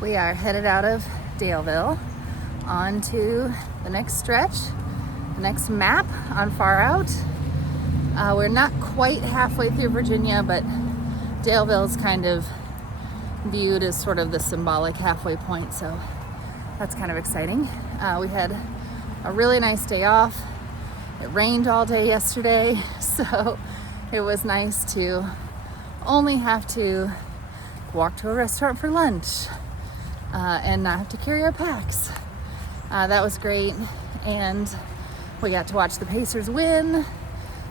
We are headed out of Daleville onto the next stretch, the next map on Far Out. We're not quite halfway through Virginia, but Daleville is kind of viewed as sort of the symbolic halfway point, so that's kind of exciting. We had a really nice day off. It rained all day yesterday, so it was nice to only have to walk to a restaurant for lunch and not have to carry our packs. That was great, and we got to watch the Pacers win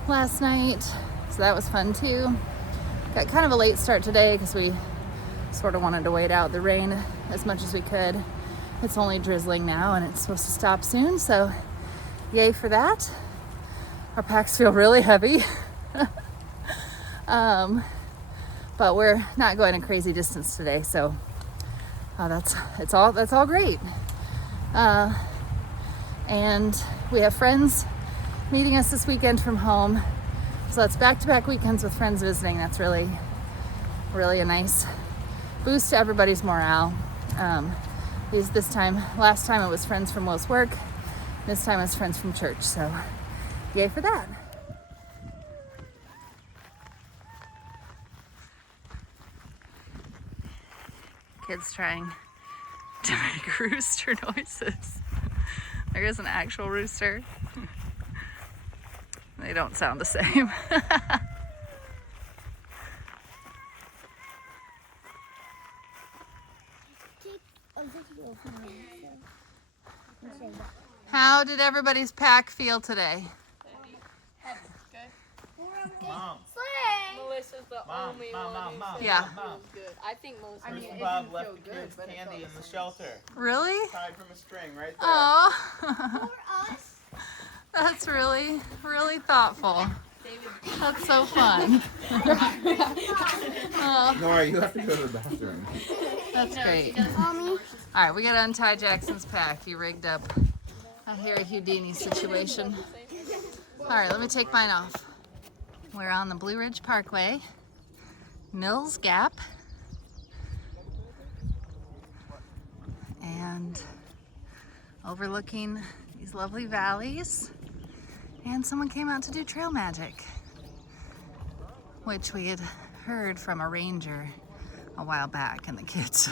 last night, so that was fun too. Got kind of a late start today because we sort of wanted to wait out the rain as much as we could. It's only drizzling now and it's supposed to stop soon, so yay for that. Our packs feel really heavy. But we're not going a crazy distance today, so that's all great. And we have friends meeting us this weekend from home, so that's back-to-back weekends with friends visiting. That's really a nice boost to everybody's morale. Last time it was friends from Will's work, this time it's friends from church, so yay for that. Kids trying to make rooster noises. There is an actual rooster. They don't sound the same. How did everybody's pack feel today? Mom. Melissa's the only one. Yeah. Good. I think Melissa. Bruce and Bob left the kids candy in the shelter. Really? Tied from a string right there. Oh. That's really thoughtful. That's so fun. Oh, Nora, you have to go to the bathroom. that's great. All right, we gotta untie Jackson's pack. He rigged up a Harry Houdini situation. All right, let me take mine off. We're on the Blue Ridge Parkway, Mills Gap, and overlooking these lovely valleys. And someone came out to do trail magic, which we had heard from a ranger a while back, and the kids,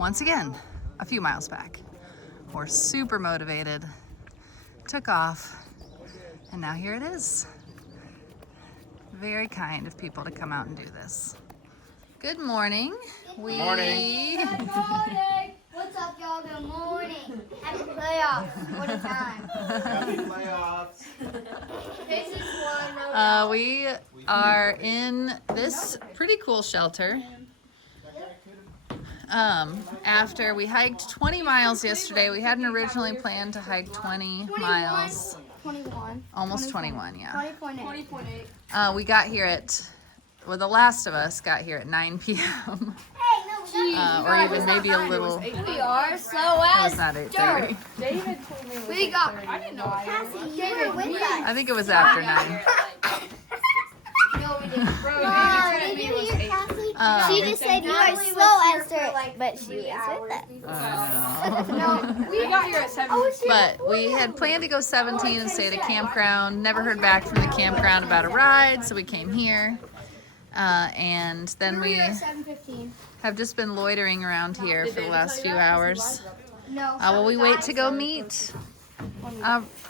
once again, a few miles back, were super motivated, took off, and now here it is. Very kind of people to come out and do this. Good morning. Morning. Good morning. What's up, y'all? Good morning. Happy playoffs. What a time. Happy playoffs. This is one. We are in this pretty cool shelter. After we hiked 20 miles yesterday, we hadn't originally planned to hike 20 miles. 21. Almost 21, yeah. 20.8. We got here the last of us got here at 9 p.m. Or even maybe a little. We are so It was not 8:30. David told me. We got. I didn't know. Cassie, you were with us. I think it was after 9. No, we didn't. Bro, Did you hear Cassie? She She just said you are so Esther, but she was with us. No, we got here at 7. But we had planned to go 17 and stay at a campground. Never heard back from the campground about a ride, so we came here. And then we 7:15. have just been loitering around here for the last few hours. No. While we wait to go meet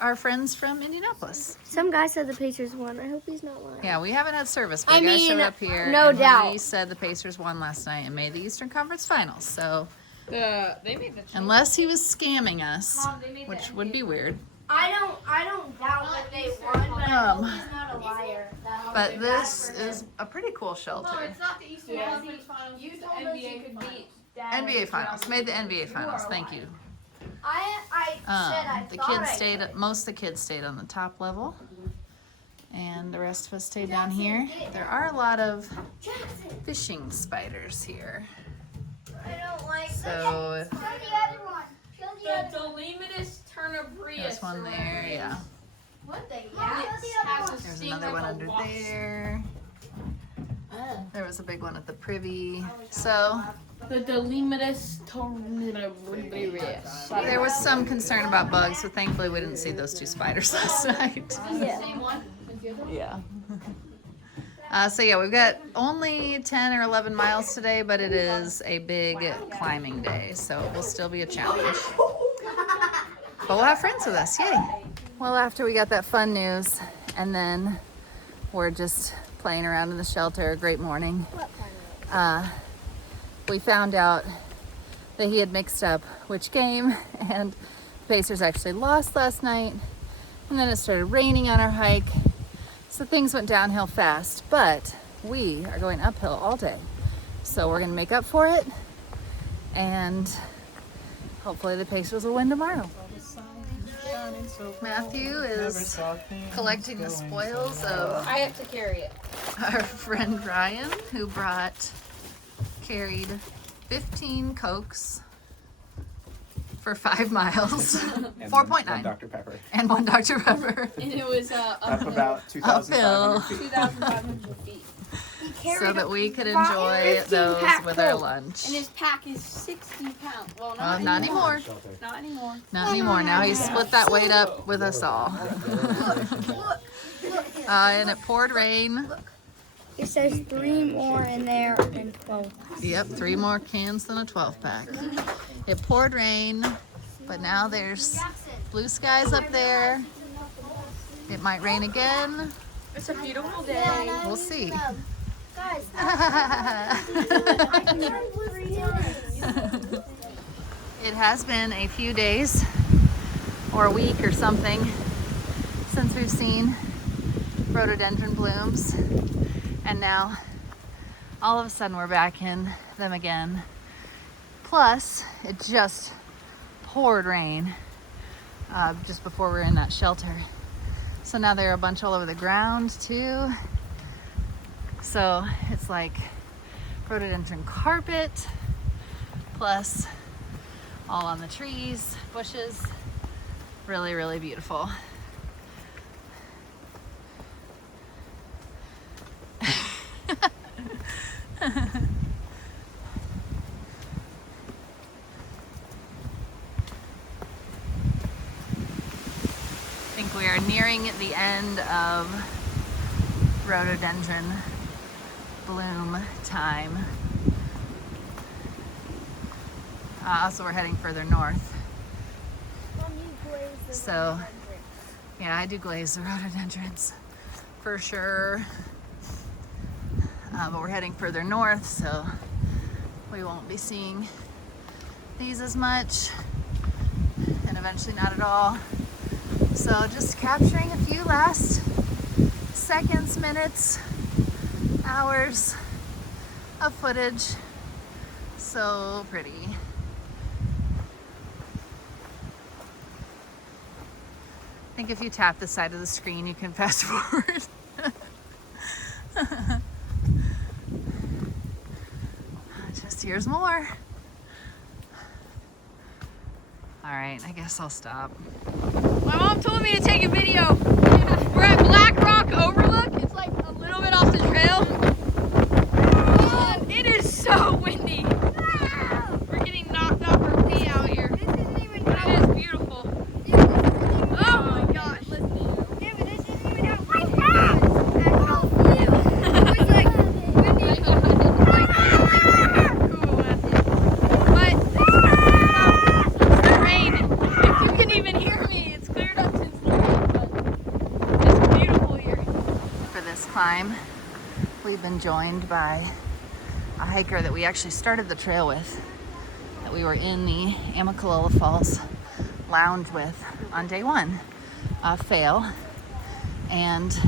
our friends from Indianapolis. Some guy said the Pacers won. I hope he's not lying. Yeah, we haven't had service, but I the guy mean, showed up here. no and doubt. He said the Pacers won last night and made the Eastern Conference Finals. So They made the change. unless he was scamming us, which would be weird. I don't doubt that they won, but I hope he's not a liar. But this is a pretty cool shelter. not the Eastern Conference Finals. You told us you could beat. NBA Finals. Made the NBA Finals. Thank you. I said I The thought kids I stayed. could. Most of the kids stayed on the top level, and the rest of us stayed down here. There are a lot of Jackson, fishing spiders here. I don't like So Kill the other one. Kill the other The Delimatus turnibrius. there's one there. Yeah. What the There's another one under there. There was a big one at the privy. So The delimitus There was some concern about bugs, so thankfully we didn't see those 2 spiders last night. Yeah. So yeah, we've got only 10 or 11 miles today, but it is a big climbing day, so it will still be a challenge. But we'll have friends with us, yay! Well, after we got that fun news, and then we're just playing around in the shelter, a great morning. We found out that he had mixed up which game, and the Pacers actually lost last night, and then it started raining on our hike, so things went downhill fast, but we are going uphill all day. So we're gonna make up for it, and hopefully the Pacers will win tomorrow. Matthew is collecting the spoils of I have to carry it. our friend Ryan, who carried 15 Cokes for 5 miles, 4.9, Dr. Pepper. and 1 Dr. Pepper. And it was Up about 2,500 feet. 2,500 feet. So that we could enjoy those with our lunch. And his pack is 60 pounds. Well, not Not anymore. Not anymore. Not anymore. Now he's split that weight up with us all. And it poured rain. It says 3 more in there and 12. Yep, 3 more cans than a 12-pack. It poured rain, but now there's blue skies up there. It might rain again. It's a beautiful day. We'll see. Guys, It has been a few days or a week or something since we've seen rhododendron blooms, and now all of a sudden we're back in them again. Plus, it just poured rain just before we were in that shelter. So now there are a bunch all over the ground too. So it's like rhododendron carpet, plus all on the trees, bushes. Really, really beautiful. I think we are nearing the end of rhododendron bloom time. So we're heading further north. So, yeah, I do glaze the rhododendrons for sure. But we're heading further north, so we won't be seeing these as much, and eventually not at all. So just capturing a few last seconds, minutes, hours of footage. So pretty. I think if you tap the side of the screen, you can fast forward. Just here's more. All right, I guess I'll stop. My mom told me to take a video. We're at Black Rock Overlook. It's like a little bit off the trail. And it is so windy. We're getting knocked off our feet out here. It is beautiful. Oh my gosh. Climb. We've been joined by a hiker that we actually started the trail with, that we were in the Amicalola Falls lounge with on day one, Fail. And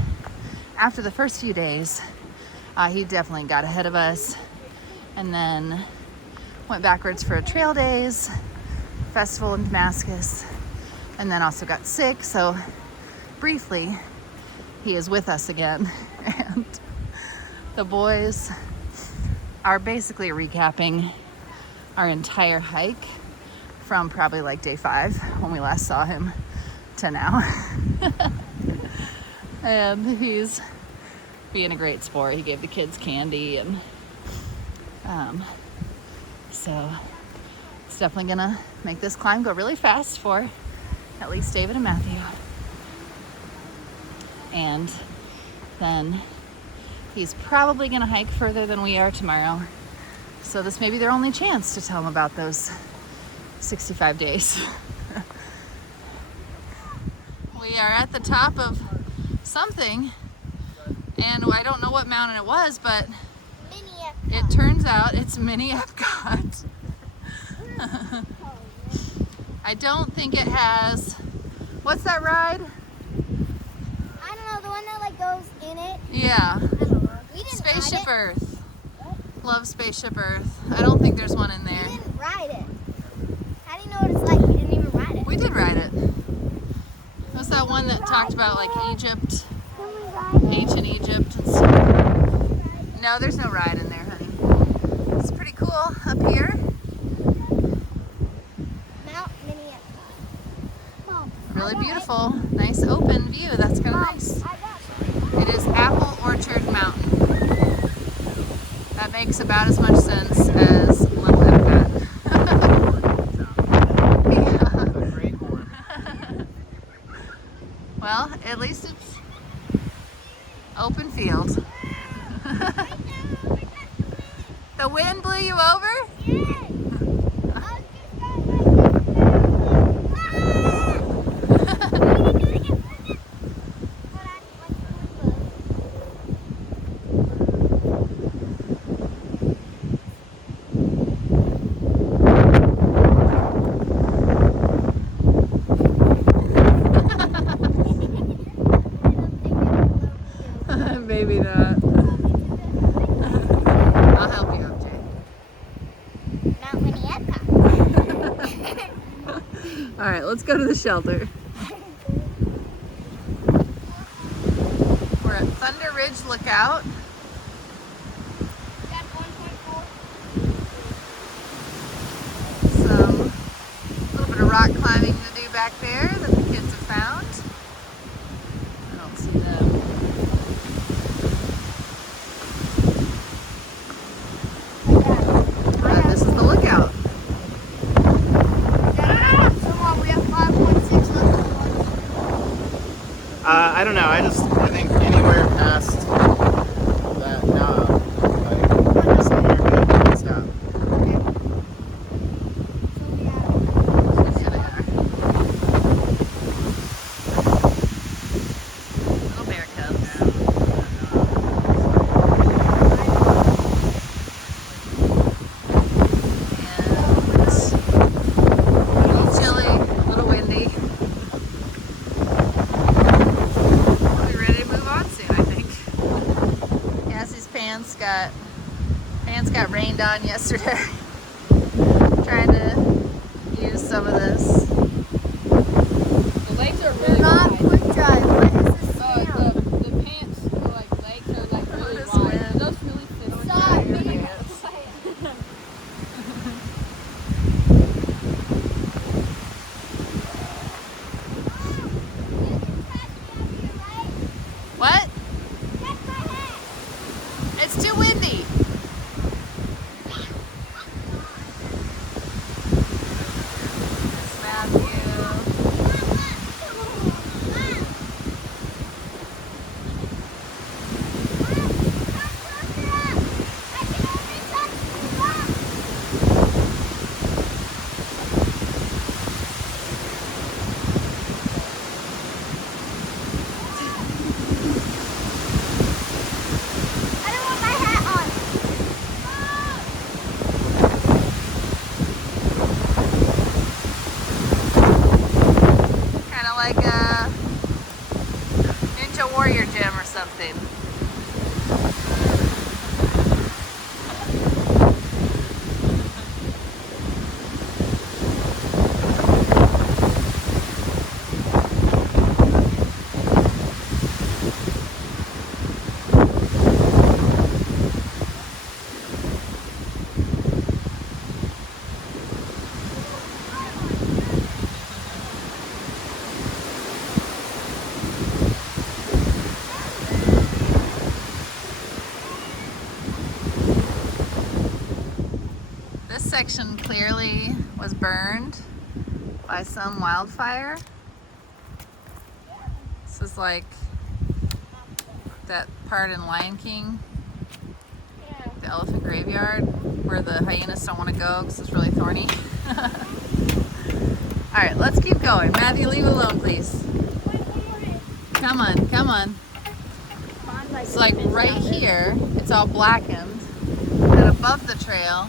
after the first few days, he definitely got ahead of us, and then went backwards for a trail days, festival in Damascus, and then also got sick. So briefly, he is with us again. And the boys are basically recapping our entire hike from probably like day 5 when we last saw him to now. And he's being a great sport. He gave the kids candy, and So it's definitely gonna make this climb go really fast for at least David and Matthew. And then he's probably gonna hike further than we are tomorrow. So this may be their only chance to tell him about those 65 days. We are at the top of something, and I don't know what mountain it was, but it turns out it's mini Epcot. I don't think it has, what's that ride? I don't know, the one that like goes in it. Yeah, I don't know. We didn't Spaceship ride it. Earth. Love Spaceship Earth. I don't think there's one in We there. didn't ride it. How do you know what it's like? We didn't even ride it. We did ride it. What's that one that talked about like Egypt, Can we ride it? ancient Egypt and stuff? No, there's no ride in there, honey. It's pretty cool up here. Mount Mini Epcot. Mom, Really beautiful. Nice open view. That's kind of nice. I got It is Apple Orchard Mountain. That makes about as much sense as Little Epcot. The great horn. Well, at least it's open field. The wind blew you over? Maybe not. I'll help you up, Jay. Mount Mini Epcot. All right, let's go to the shelter. We're at Thunder Ridge Lookout. That's 1.4. Some little bit of rock climbing to do back there that the kids have found. I don't see them. This is the lookout. So Mom, we have 5.6 left. I don't know. I think anywhere past that knob, like, just like you're good. Stop. Little bear cubs. And a little chilly, a little windy. We'll be ready to move on soon, I think. Cassie's pants got rained on yesterday. Trying to use some of this. The legs are really Not wide. quick drive. What is this? The pants are like legs are like really This wide. wind. Those really fit on Sorry. you. What? It's too windy. It's Matthew. section clearly was burned by some wildfire. This is like that part in Lion King, the elephant graveyard, where the hyenas don't want to go because it's really thorny. All right, let's keep going. Matthew, leave it alone, please. Come on, come on. It's like right here, it's all blackened, and above the trail,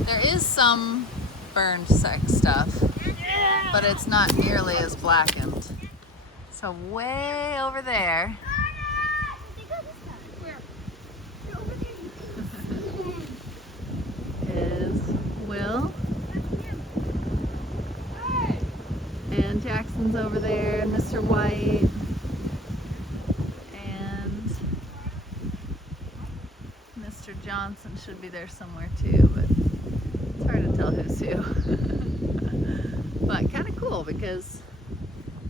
there is some burned stuff, but it's not nearly as blackened. So way over there is Will, and Jackson's over there, and Mr. White, and Mr. Johnson should be there somewhere too, but it's hard to tell who's who. But kind of cool because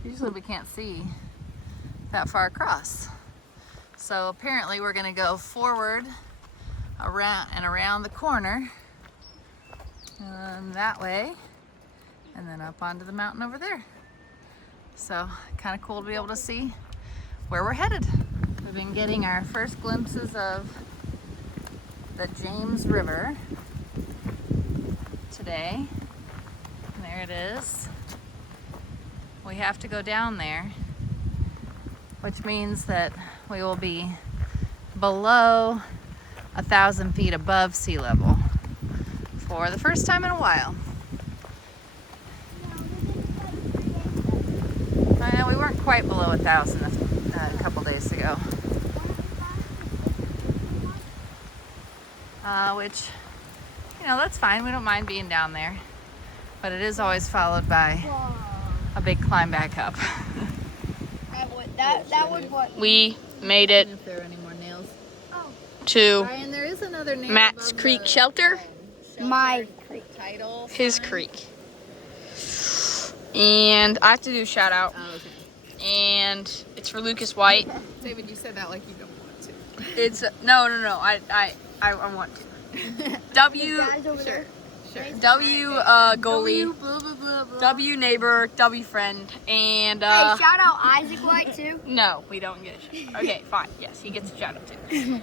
usually we can't see that far across. So apparently we're gonna go forward around the corner that way, and then up onto the mountain over there. So kind of cool to be able to see where we're headed. We've been getting our first glimpses of the James River today. And there it is. We have to go down there, which means that we will be below 1,000 feet above sea level for the first time in a while. We weren't quite below 1,000 a couple days ago, which, you know, that's fine. We don't mind being down there, but it is always followed by a big climb back up. That would what? We made it If there are any more nails. to Brian, there is another nail Matt's above Creek the Shelter. My title. His sign. creek. And I have to do a shout out. Oh, okay. And it's for Lucas White. David, you said that like you don't want to. It's no. I want to. W Sure. W goalie. Blah, blah, blah, blah. W neighbor. W friend. And Hey, shout out Isaac White too. no, we don't get a shout. Okay, fine. Yes, he gets a shout out too.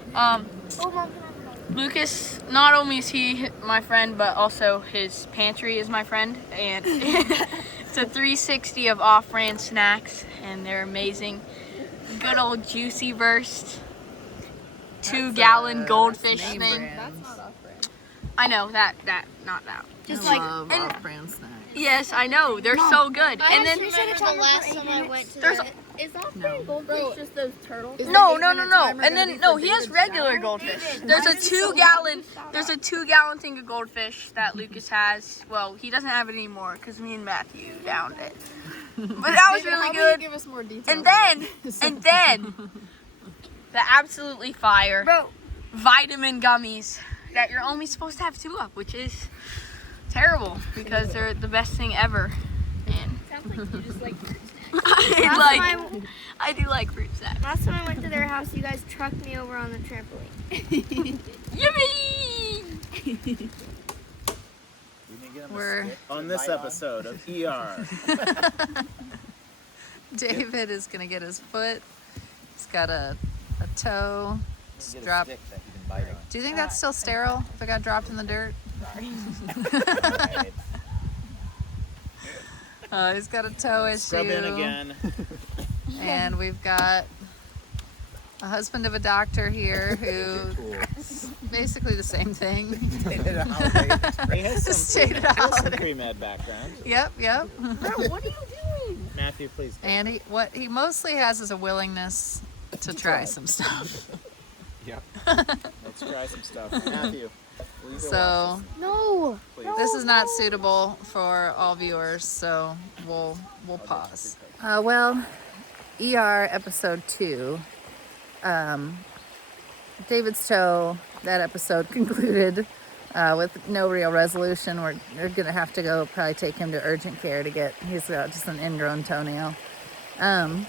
Lucas, not only is he my friend, but also his pantry is my friend, and it's a 360 of off-brand snacks, and they're amazing. Good old Juicy Burst, 2-gallon goldfish Name thing. brand. I know that, not that. Just I like love and- off-brand snacks. Yes, I know they're so good. And then the last time I went to there's Is off-brand goldfish just those turtles? no. And then no, he has regular goldfish. There's a 2-gallon thing of goldfish that Lucas has. Well, he doesn't have it anymore because me and Matthew downed it. But that was really good. Give us more details. And then the absolutely fire vitamin gummies that you're only supposed to have 2 of, which is terrible because they're the best thing ever. And Sounds like you just like I do like fruit snacks. Last time I went to their house, you guys trucked me over on the trampoline. Yummy! We're On this episode of ER. David is gonna get his foot. He's got a toe. Just drop. Do you think that's still sterile if it got dropped in the dirt? He's got a toe issue. Scrub in again. And we've got a husband of a doctor here who basically the same thing. He has Just some stayed at a holiday. pre-med background. Yep. Bro, what are you doing? Matthew, please. And what he mostly has is a willingness to try some stuff. Yep. Let's try some stuff. Matthew, please go So No. this is not suitable for all viewers, so we'll pause. Well, ER episode 2. David's toe, that episode concluded with no real resolution. We're gonna have to go probably take him to urgent care to get, he's got just an ingrown toenail. And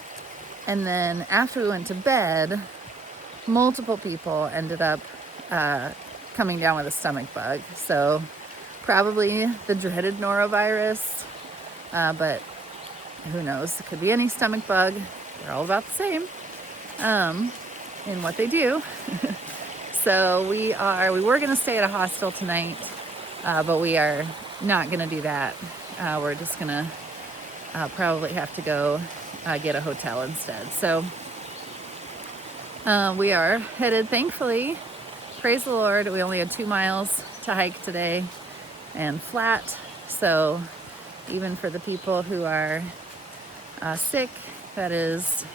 then after we went to bed, multiple people ended up coming down with a stomach bug. So Probably the dreaded norovirus, but who knows? It could be any stomach bug. They're all about the same in what they do. So we were gonna stay at a hostel tonight, but we are not gonna do that. We're just gonna probably have to go get a hotel instead. So we are headed, thankfully, praise the Lord, we only had 2 miles to hike today and flat. So even for the people who are sick, that is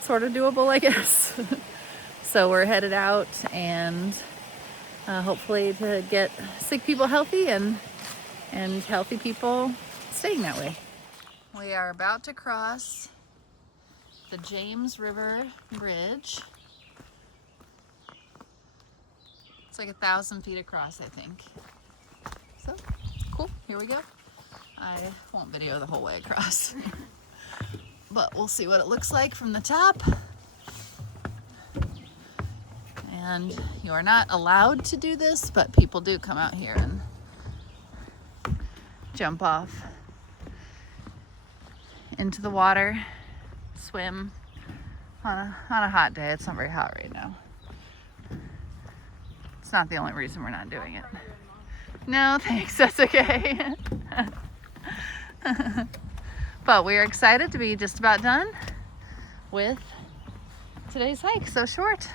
sort of doable, I guess. So we're headed out and hopefully to get sick people healthy and healthy people staying that way. We are about to cross the James River Bridge. It's like 1,000 feet across, I think. So, cool, here we go. I won't video the whole way across, but we'll see what it looks like from the top. And you are not allowed to do this, but people do come out here and jump off into the water, swim on a hot day. It's not very hot right now. It's not the only reason we're not doing it. No, thanks, that's okay. But we are excited to be just about done with today's hike. So short.